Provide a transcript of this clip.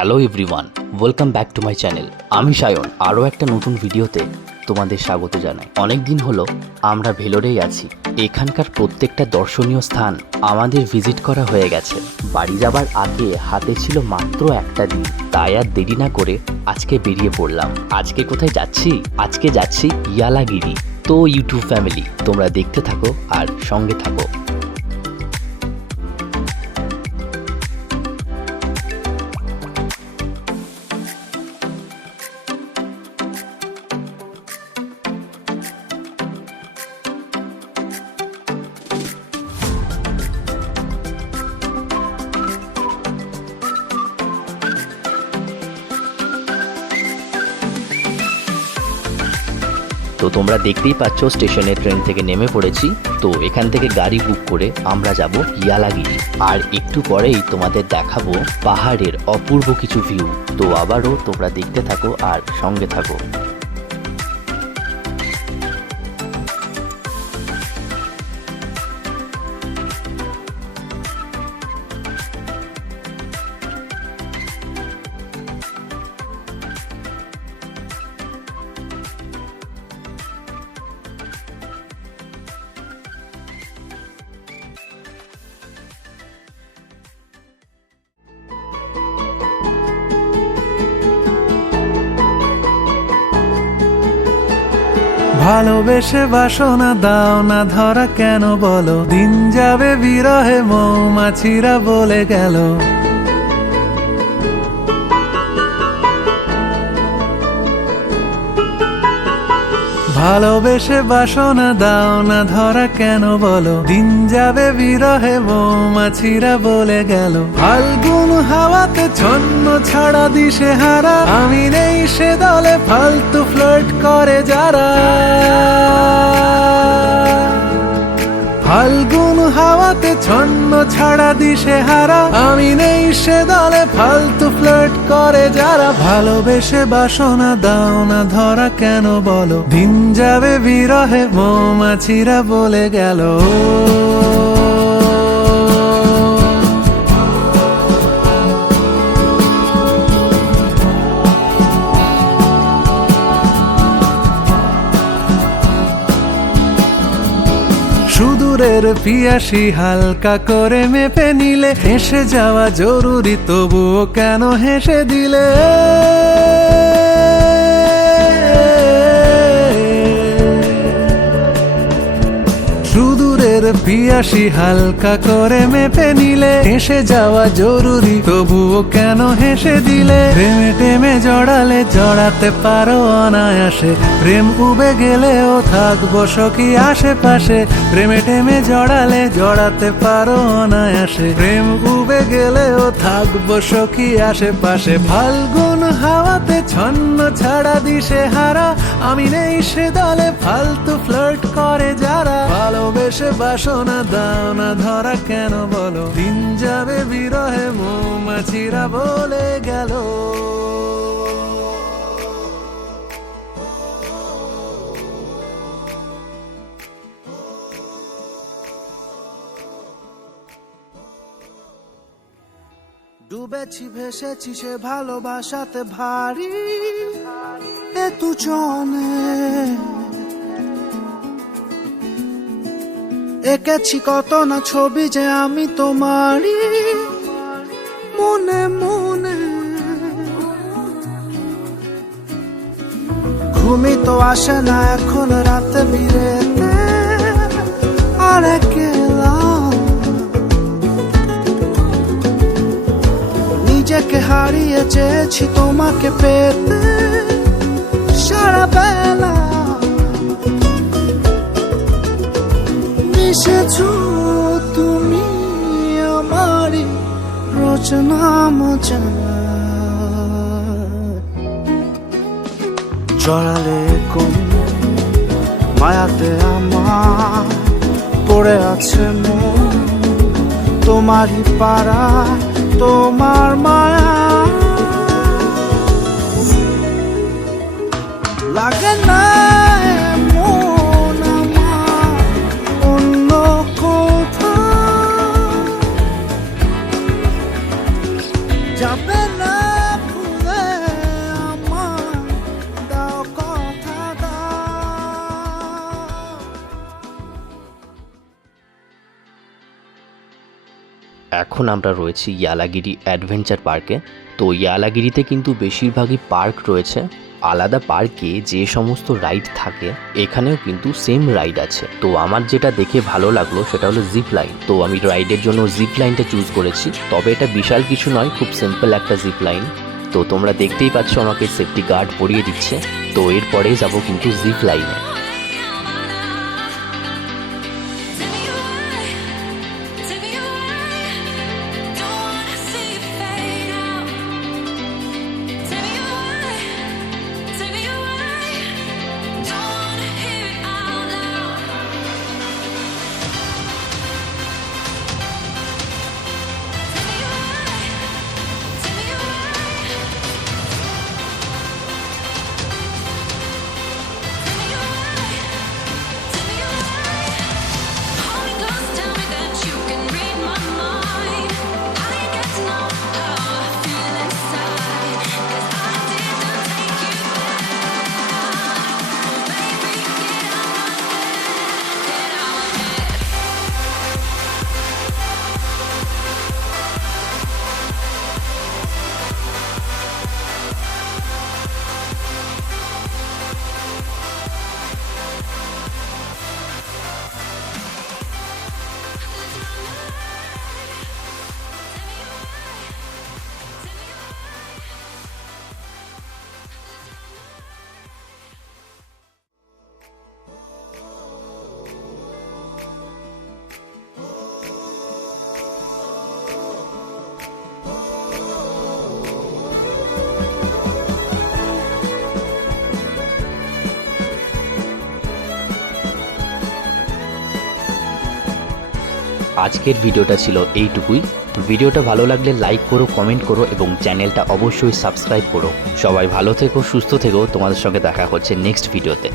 Hello everyone, welcome back to my channel. আমি সায়ন, আরও একটা নতুন ভিডিওতে তোমাদের স্বাগত জানাই। অনেক দিন হলো আমরা ভেলোরেই আছি। এখানকার প্রত্যেকটা দর্শনীয় স্থান আমাদের ভিজিট করা হয়ে গেছে। বাড়ি যাবার আগে হাতে ছিল মাত্র একটা দিন। তাই আর দেরি না করে আজকে বেরিয়ে পড়লাম। আজকে কোথায় যাচ্ছি? আজকে যাচ্ছি ইয়ালাগিরি। তো ইউটিউব ফ্যামিলি, তোমরা দেখতে থাকো আর সঙ্গে থাকো। তো তোমরা দেখতেই পাচ্ছ স্টেশনে ট্রেন থেকে নেমে পড়েছি। তো এখান থেকে গাড়ি বুক করে আমরা যাব ইয়ালাগিরি। আর একটু পরেই তোমাদের দেখাবো পাহাড়ের অপূর্ব কিছু ভিউ তো আবারও তোমরা দেখতে থাকো আর সঙ্গে থাকো। ভালোবেসে বাসনা দাও না, ধরা কেন বলো? দিন যাবে বিরহে মৌমাছিরা বলে গেল। ভালোবেসে বাসনা দাও না, ধরা কেন বলো? দিন যাবে বিরহে মৌমাছিরা বলে গেল। ফাল্গুন হাওয়াতে ছন্ন ছাড়া দিশে হারা আমি নেই সে দলে ফালতু ফ্লার্ট করে যারা। ছাড়া দিশে হারা। আমি নেই সে দলে, ফালতু ফ্লার্ট করে যারা। ভালোবেসে বাসনা দাও না, ধরা কেন বলো? দিন যাবে বিরহে, মৌমাছিরা বলে গেল সুদূরের পিয়াসি হালকা করে মেপে নিলে হেসে যাওয়া জরুরি তবুও কেন হেসে দিলে? পিয়াসি হালকা করে মেপে নিলে হেসে যাওয়া জরুরি। তবুও কেন হেসে দিলে? প্রেমে টেমে জড়ালে জড়াতে পারো অনায়াসে। প্রেম উবে গেলেও থাকব সখী আশেপাশে। প্রেমে টেমে জড়ালে জড়াতে পারো অনায়াসে। প্রেম উবে গেলেও থাকব সখী আশেপাশে। ফাল্গুন হাওয়াতে ছন্ন ছাড়া দিশে হারা আমি নেই সে দলে ফালতু ফ্লার্ট করে যারা। ভালোবেসে বাসনা দাও না ধরা কেন বলো? দিন যাবে বিরহে মৌমাছিরা বলে গেল। ডুবেছি, ভেসেছি সে ভালোবাসাতে ভারী। তু জনে এঁকেছি কত না ছবি যে আমি তোমারই মনে মনে ঘুমি তো আসে না এখন রাতে বিরেতে আর গেলাম নিজেকে হারিয়ে চেয়েছি তোমাকে পেতে বেলা। মিশেছো তুমি আমারই রচনা মজা জড়ালে কোন মায়াতে আমার পড়ে আছে মন। তোমারই পাড়া তোমার মায়া। লাগে না আমার অন্য কোথা? যাবে এখন আমরা রয়েছি ইয়ালাগিরি অ্যাডভেঞ্চার পার্কে। তো ইয়ালাগিরিতে কিন্তু বেশিরভাগই পার্ক রয়েছে। আলাদা পার্কে যে সমস্ত রাইড থাকে, এখানেও কিন্তু সেম রাইড আছে। তো আমার যেটা দেখে ভালো লাগল সেটা হলো জিপ লাইন তো আমি রাইডের জন্য জিপ লাইনটা চুজ করেছি। তবে এটা বিশাল কিছু নয়, খুব সিম্পল একটা জিপ লাইন তো তোমরা দেখতেই পাচ্ছ আমাকে সেফটি গার্ড পরিয়ে দিচ্ছে। তো এরপরে যাব কিন্তু জিপ লাইনে আজকের ভিডিওটা ছিল এইটুকুই। ভিডিওটা ভালো লাগলে লাইক করো, কমেন্ট করো এবং চ্যানেলটা অবশ্যই সাবস্ক্রাইব করো। সবাই ভালো থেকো, সুস্থ থেকো। তোমাদের সঙ্গে দেখা হচ্ছে নেক্সট ভিডিওতে।